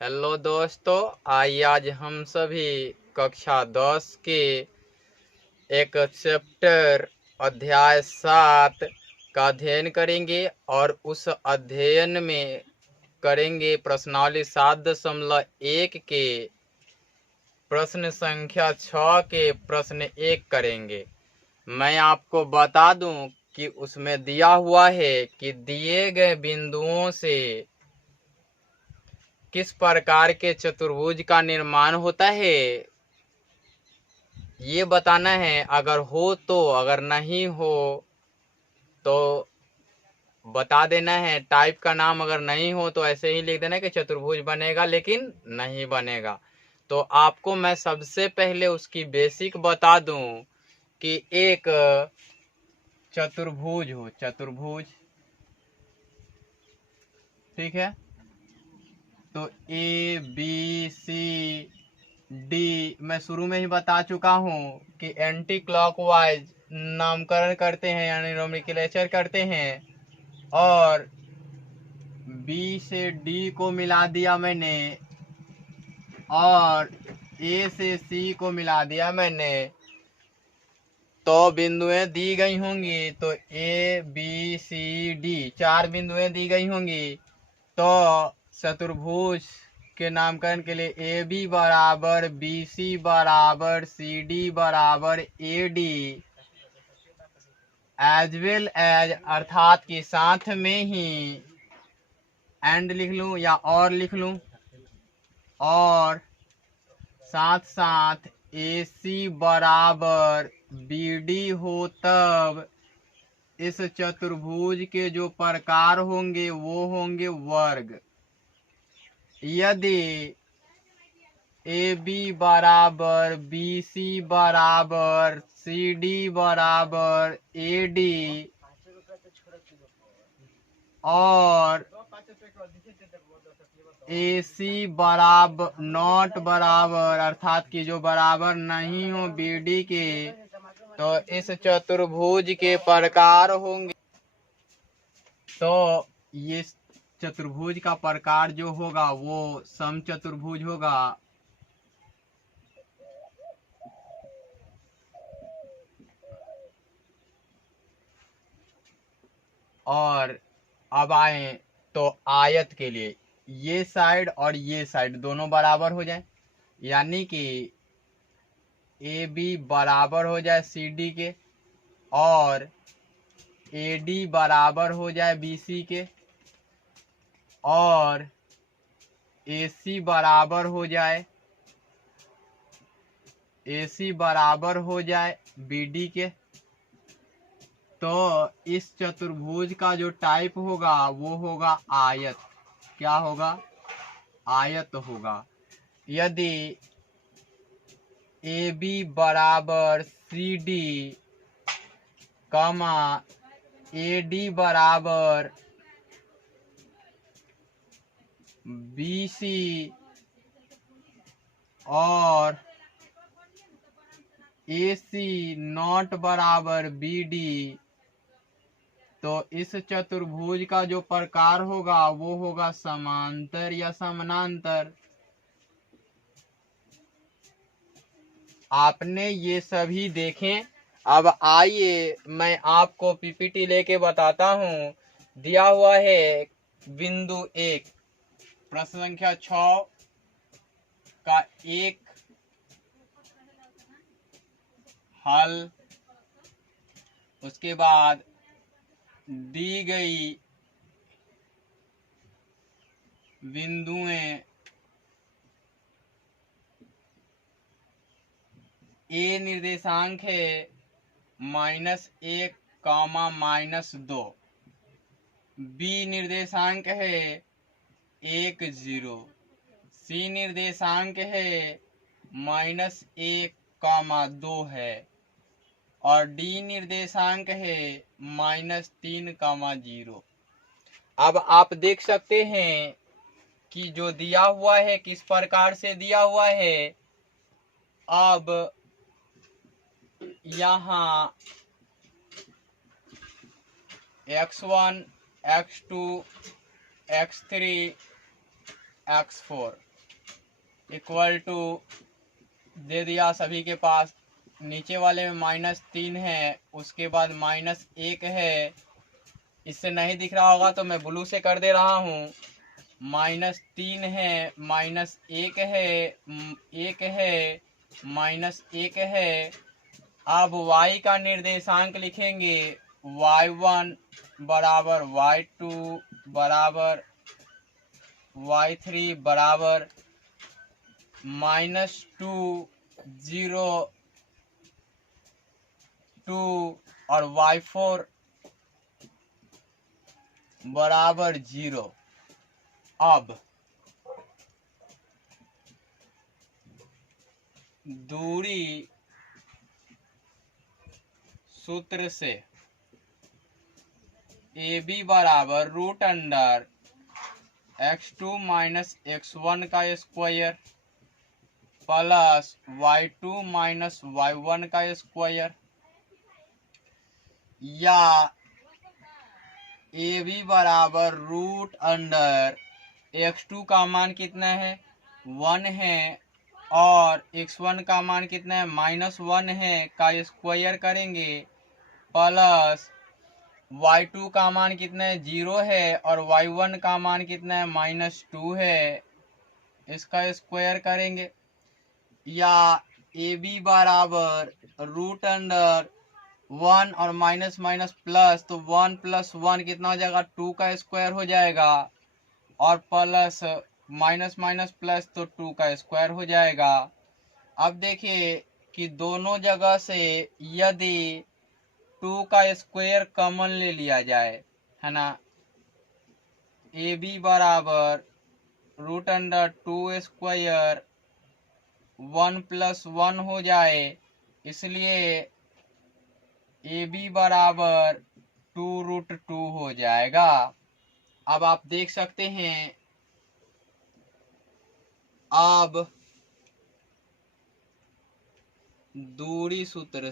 Hello दोस्तों, आइए आज हम सभी कक्षा 10 के एक चैप्टर अध्याय 7 का अध्ययन करेंगे और उस अध्ययन में करेंगे प्रश्नावली 7.1 के प्रश्न संख्या 6 के प्रश्न 1 करेंगे। मैं आपको बता दूं कि उसमें दिया हुआ है कि दिए गए बिंदुओं से किस प्रकार के चतुर्भुज का निर्माण होता है ये बताना है। अगर हो तो, अगर नहीं हो तो बता देना है। टाइप का नाम अगर नहीं हो तो ऐसे ही लिख देना कि चतुर्भुज बनेगा लेकिन नहीं बनेगा। तो आपको मैं सबसे पहले उसकी बेसिक बता दूं कि एक चतुर्भुज हो, चतुर्भुज, ठीक है। तो ए बी सी डी मैं शुरू में ही बता चुका हूं कि एंटी क्लॉकवाइज नामकरण करते हैं यानी नोमेनक्लेचर करते हैं, और बी से डी को मिला दिया मैंने और ए से सी को मिला दिया मैंने, तो बिंदुएं दी गई होंगी। तो ए बी सी डी 4 बिंदुएं दी गई होंगी। तो चतुर्भुज के नामकरण के लिए ए बी बराबर बी सी बराबर सी डी बराबर A D as well as, अर्थात कि साथ में ही एंड लिख लूं या और लिख लूं, और साथ साथ ए सी बराबर बी डी हो, तब इस चतुर्भुज के जो प्रकार होंगे वो होंगे वर्ग। यदि ए बी बराबर बी सी बराबर सी डी बराबर ए डी और ए सी बराबर नॉट बराबर, अर्थात कि जो बराबर नहीं हो बी डी के, तो इस चतुर्भुज के प्रकार होंगे। तो ये चतुर्भुज का प्रकार जो होगा वो समचतुर्भुज होगा। और अब आए तो आयत के लिए, ये साइड और ये साइड दोनों बराबर हो जाए, यानी कि ए बी बराबर हो जाए सी डी के और ए डी बराबर हो जाए बी सी के और ए सी बराबर हो जाए, ए सी बराबर हो जाए बी डी के। तो इस चतुर्भुज का जो टाइप होगा वो होगा आयत। क्या होगा? आयत होगा। यदि ए बी बराबर सी डी कमा ए डी बराबर बी सी और ए सी नॉट बराबर बी डी, तो इस चतुर्भुज का जो प्रकार होगा वो होगा समांतर या समानांतर। आपने ये सभी देखें। अब आइए मैं आपको पीपीटी लेके बताता हूँ। दिया हुआ है बिंदु 1 प्रश्न संख्या 6 का एक हल। उसके बाद दी गई बिंदुएं ए निर्देशांक है -1, -2, बी निर्देशांक है 1, 0, सी निर्देशांक है -1, 2 है और डी निर्देशांक है -3, 0। अब आप देख सकते हैं कि जो दिया हुआ है किस प्रकार से दिया हुआ है। अब यहाँ x1, x2, x3 x4 equal to दे दिया सभी के पास। नीचे वाले में -3 है, उसके बाद -1 है। इससे नहीं दिख रहा होगा तो मैं ब्लू से कर दे रहा हूँ। -3 है, -1 है, 1 है, -1 है। अब y का निर्देशांक लिखेंगे। y1 बराबर y2 बराबर y3 बराबर -2 0 2 और y4 बराबर 0। अब दूरी सूत्र से AB बराबर √x2 - x1 का स्क्वायर प्लस y2 - y1 का स्क्वायर, या AB बराबर √x2 का मान कितना है 1 है और x1 का मान कितना है -1 है का स्क्वायर करेंगे, प्लस y2 का मान कितना है 0 है और y1 का मान कितना है -2 है, इसका स्क्वायर करेंगे। या AB बराबर √1 और माइनस माइनस प्लस, तो 1 + 1 कितना हो जाएगा 2 का स्क्वायर हो जाएगा, और प्लस माइनस माइनस प्लस तो 2 का स्क्वायर हो जाएगा। अब देखिए कि दोनों जगह से यदि 2 का स्क्वायर कॉमन ले लिया जाए, है ना, AB बराबर √2 स्क्वायर 1 + 1 हो जाए, इसलिए AB बराबर 2√2 हो जाएगा। अब आप देख सकते हैं, अब दूरी सूत्र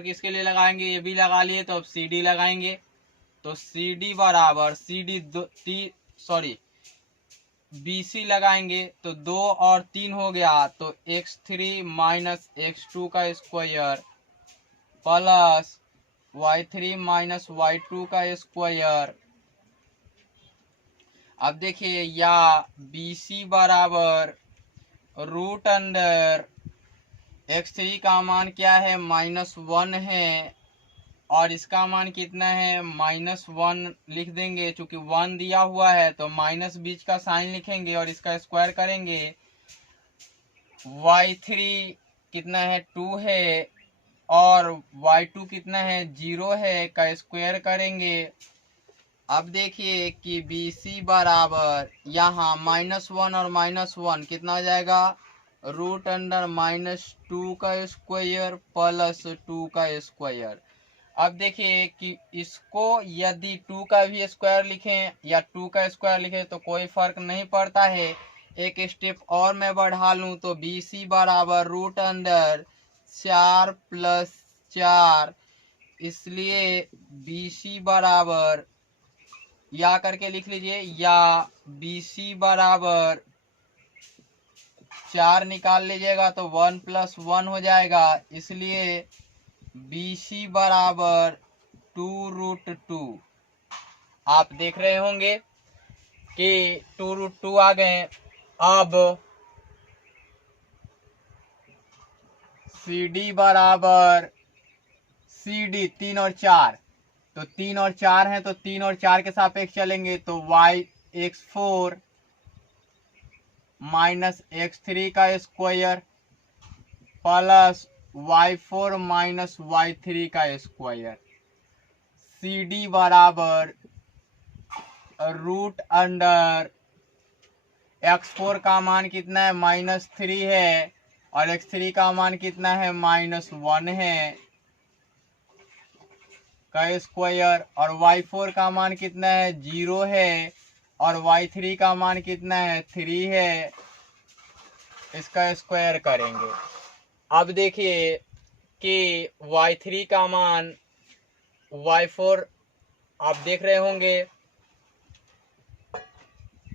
किसके लिए लगाएंगे, ये भी लगा लिए, तो अब CD लगाएंगे। तो CD बराबर BC लगाएंगे तो 2 और 3 हो गया, तो x3 - x2 का स्क्वायर प्लस y3 - y2 का स्क्वायर। अब देखिए, या BC बराबर x3 का मान क्या है -1 है और इसका मान कितना है -1 लिख देंगे, चूंकि 1 दिया हुआ है तो माइनस बीच का साइन लिखेंगे और इसका स्क्वायर करेंगे। y3 कितना है 2 है और y2 कितना है 0 है का स्क्वायर करेंगे। अब देखिए कि BC बराबर यहाँ -1 और -1 कितना हो जाएगा √-2 का स्क्वायर प्लस 2 का स्क्वायर। अब देखिए कि इसको यदि 2 का भी स्क्वायर लिखें या 2 का स्क्वायर लिखें तो कोई फर्क नहीं पड़ता है। एक स्टेप और मैं बढ़ा लूं तो BC बराबर √4 + 4, इसलिए BC बराबर, या करके लिख लीजिए, या BC बराबर 4 निकाल लीजिएगा तो 1 + 1 हो जाएगा, इसलिए BC बराबर 2√2। आप देख रहे होंगे कि 2√2 आ गए। अब CD बराबर CD 3 और 4, तो 3 और 4 हैं तो 3 और 4 के सापेक्ष चलेंगे, तो x4 - x3 का स्क्वायर प्लस y4 - y3 का स्क्वायर। CD बराबर x4 का मान कितना है -3 है और x3 का मान कितना है -1 है का स्क्वायर, और y4 का मान कितना है 0 है और y3 का मान कितना है 3 है, इसका स्क्वायर करेंगे। अब देखिए कि y3 का मान y4 आप देख रहे होंगे।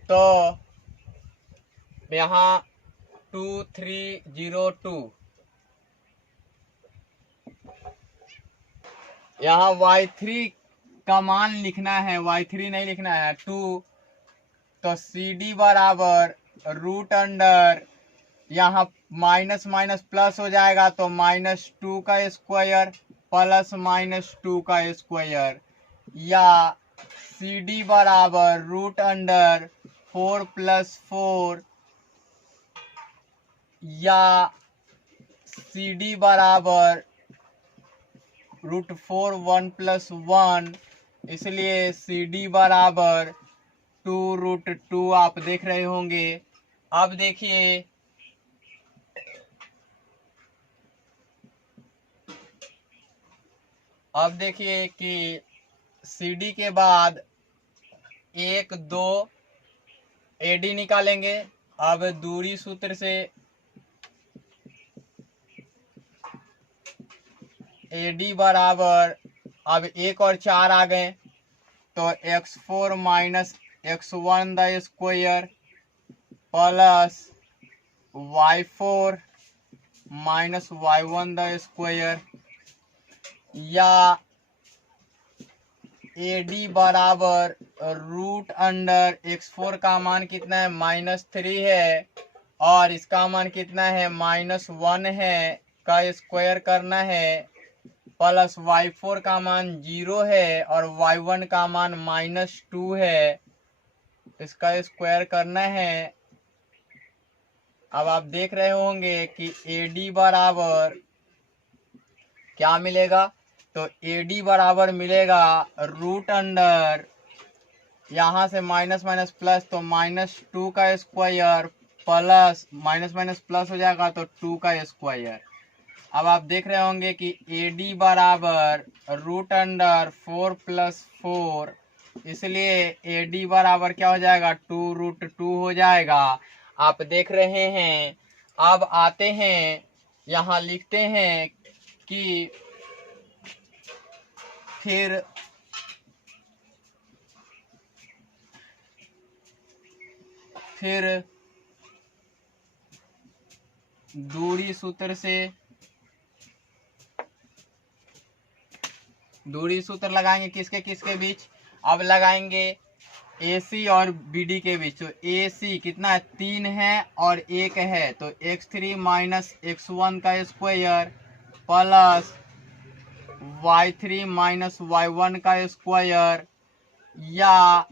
तो यहाँ 2302, यहाँ y3 का मान लिखना है, y3 नहीं लिखना है, 2। तो CD बराबर रूट अंडर, यहाँ माइनस माइनस प्लस हो जाएगा तो -2 का स्क्वायर प्लस -2 का स्क्वायर, या CD बराबर रूट अंडर 4 + 4, या CD बराबर √4 1 + 1, इसलिए CD बराबर 2√2 आप देख रहे होंगे। अब देखिए कि CD के बाद 1 2 AD निकालेंगे। अब दूरी सूत्र से AD बराबर, अब 1 और 4 आ गए तो x4 - x1 the square plus y4 - y1 the square, या AD बराबर रूट अंडर x4 का मान कितना है -3 है और इसका मान कितना है -1 है का स्क्वायर करना है, प्लस y4 का मान 0 है और y1 का मान -2 है, इसका स्क्वायर करना है। अब आप देख रहे होंगे कि AD बराबर क्या मिलेगा, तो AD बराबर मिलेगा रूट अंडर, यहाँ से माइनस माइनस प्लस तो -2 का square plus minus minus plus हो जाएगा तो 2 का स्क्वायर। अब आप देख रहे होंगे कि AD बराबर रूट अंडर 4 + 4, इसलिए AD बराबर क्या हो जाएगा 2√2 हो जाएगा। आप देख रहे हैं। अब आते हैं, यहाँ लिखते हैं कि फिर दूरी सूत्र लगाएंगे किसके किसके बीच। अब लगाएंगे AC और BD के बीच। तो AC कितना है 3 है और 1 है, तो x3 - x1 का स्क्वायर प्लस y3 - y1 का स्क्वायर, या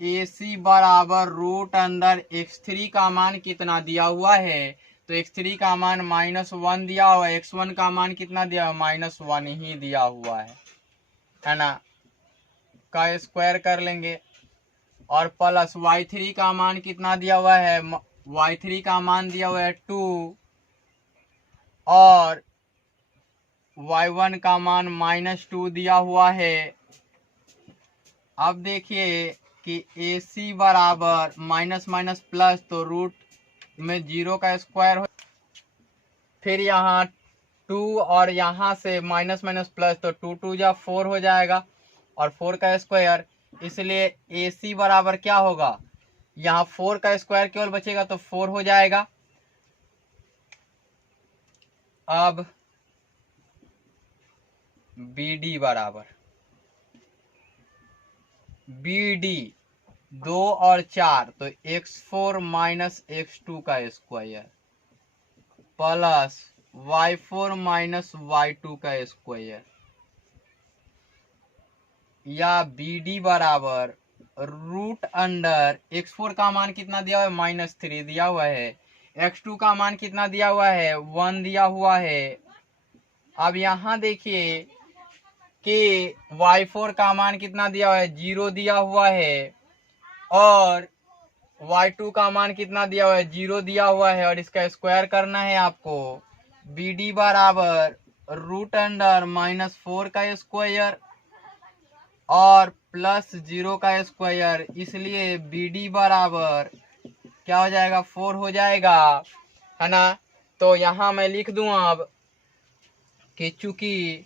AC बराबर रूट अंडर x3 का मान कितना दिया हुआ है, तो x3 का मान -1 दिया हुआ है, x1 का मान कितना दिया हुआ है -1 ही दिया हुआ है ना, का स्क्वायर कर लेंगे। और प्लस y3 का मान कितना दिया हुआ है, y3 का मान दिया हुआ है 2 और y1 का मान -2 दिया हुआ है। अब देखिए कि AC बराबर माइनस माइनस प्लस तो रूट में 0 का स्क्वायर हो, फिर यहाँ 2 और यहाँ से माइनस माइनस प्लस तो 2 2 जा 4 हो जाएगा और 4 का स्क्वायर, इसलिए AC बराबर क्या होगा, यहाँ 4 का स्क्वायर केवल बचेगा तो 4 हो जाएगा। अब BD बराबर BD 2 और 4 तो x4 - x2 का स्क्वायर प्लस y4 - y2 का स्क्वायर, या BD बराबर रूट अंडर x4 का मान कितना दिया हुआ है -3 दिया हुआ है, x2 का मान कितना दिया हुआ है 1 दिया हुआ है। अब यहाँ देखिए कि y4 का मान कितना दिया हुआ है 0 दिया हुआ है और y2 का मान कितना दिया हुआ है 0 दिया हुआ है और इसका स्क्वायर करना है आपको। BD बराबर रूट अंडर -4 का स्क्वायर और प्लस 0 का स्क्वायर, इसलिए BD बराबर क्या हो जाएगा 4 हो जाएगा, है ना। तो यहाँ मैं लिख दूं अब कि चूंकि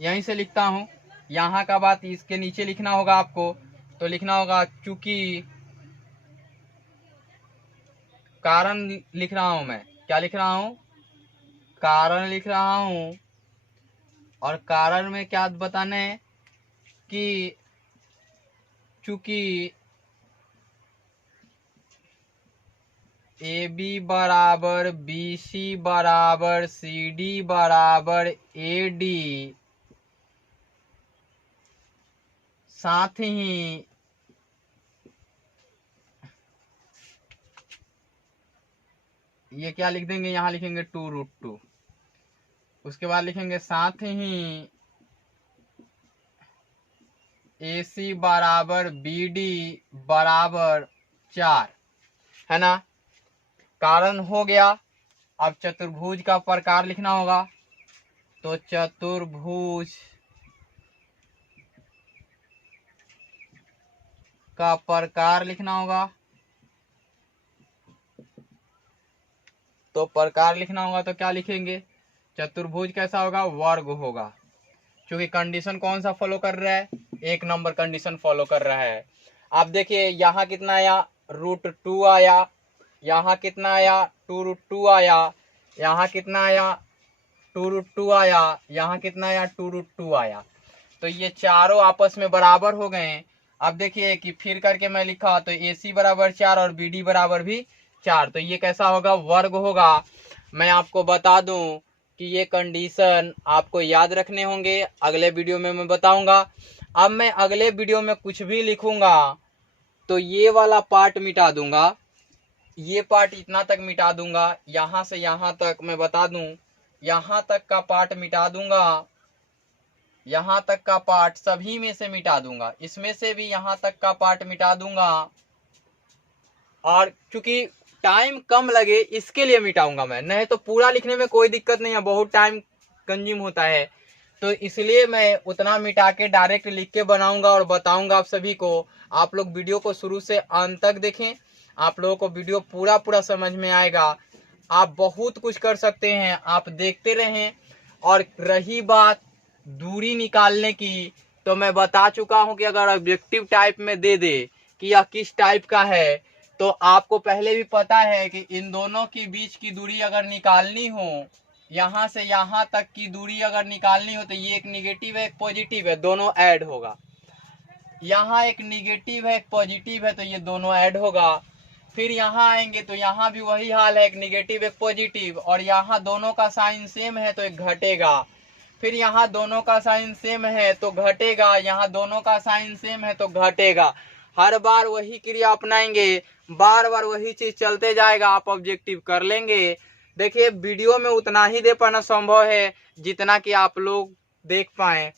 यहीं से लिखता हूं यहाँ का बात इसके नीचे लिखना होगा आपको। तो लिखना होगा चूंकि कारण लिख रहा हूं मैं, क्या लिख रहा हूं, कारण लिख रहा हूं। और कारण में क्या बताना है कि चूंकि AB बराबर BC बराबर CD बराबर AD, साथ ही ये क्या लिख देंगे, यहाँ लिखेंगे 2√2। उसके बाद लिखेंगे साथ ही AC बराबर BD बराबर 4, है ना। कारण हो गया। अब चतुर्भुज का प्रकार लिखना होगा। तो चतुर्भुज का प्रकार लिखना होगा। तो प्रकार लिखना होगा तो क्या लिखेंगे, चतुर्भुज कैसा होगा, वर्ग होगा। क्योंकि कंडीशन कौन सा फॉलो कर रहा है, 1 नंबर कंडीशन फॉलो कर रहा है। आप देखिए यहाँ कितना आया, √2 आया, यहाँ कितना आया, 2√2 आया, यहाँ कितना आया, 2√2 आया, यहाँ कितना आया, 2√2 आया। तो ये चारों आपस में बराबर हो गए। अब देखिए कि फिर करके मैं लिखा तो AC बराबर 4 और BD बराबर भी 4, तो ये कैसा होगा, वर्ग होगा। मैं आपको बता दूं कि ये कंडीशन आपको याद रखने होंगे, अगले वीडियो में मैं बताऊंगा। अब मैं अगले वीडियो में कुछ भी लिखूंगा तो ये वाला पार्ट मिटा दूंगा, ये पार्ट इतना तक मिटा दूंगा, यहां से यहां तक मैं बता दूं, यहां तक का पार्ट मिटा दूंगा, यहां तक का पार्ट सभी में से मिटा दूंगा, इसमें से भी यहां तक का पार्ट मिटा दूंगा। और चूंकि टाइम कम लगे इसके लिए मिटाऊंगा मैं, नहीं तो पूरा लिखने में कोई दिक्कत नहीं है, बहुत टाइम कंज्यूम होता है। तो इसलिए मैं उतना मिटा के डायरेक्ट लिख के बनाऊंगा और बताऊंगा आप सभी को। आप लोग वीडियो को शुरू से अंत तक देखें, आप लोगों को वीडियो पूरा समझ में आएगा। आप बहुत कुछ कर सकते हैं, आप देखते रहें। और रही बात दूरी निकालने की, तो मैं बता चुका हूं कि अगर ऑब्जेक्टिव टाइप में दे दे कि यह किस टाइप का है, तो आपको पहले भी पता है कि इन दोनों के बीच की दूरी अगर निकालनी हो, यहाँ से यहाँ तक की दूरी अगर निकालनी हो, तो ये एक निगेटिव है एक पॉजिटिव है, दोनों ऐड होगा। यहाँ एक निगेटिव है एक पॉजिटिव है, तो ये दोनों ऐड होगा। फिर यहाँ आएंगे तो यहाँ भी वही हाल है, एक निगेटिव एक पॉजिटिव, और यहाँ दोनों का साइन सेम है तो एक घटेगा। फिर यहाँ दोनों का साइन सेम है तो घटेगा, यहाँ दोनों का साइन सेम है तो घटेगा। हर बार वही क्रिया अपनाएंगे, बार बार वही चीज चलते जाएगा, आप ऑब्जेक्टिव कर लेंगे। देखिए वीडियो में उतना ही दे पाना संभव है जितना कि आप लोग देख पाए,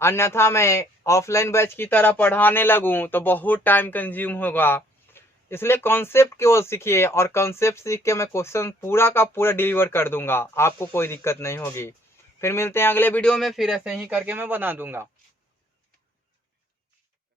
अन्यथा मैं ऑफलाइन बैच की तरह पढ़ाने लगूं तो बहुत टाइम कंज्यूम होगा। इसलिए कॉन्सेप्ट को सीखिए, और कॉन्सेप्ट सीख के मैं क्वेश्चन पूरा का पूरा डिलीवर कर दूंगा, आपको कोई दिक्कत नहीं होगी। फिर मिलते हैं अगले वीडियो में, फिर ऐसे ही करके मैं बना दूंगा।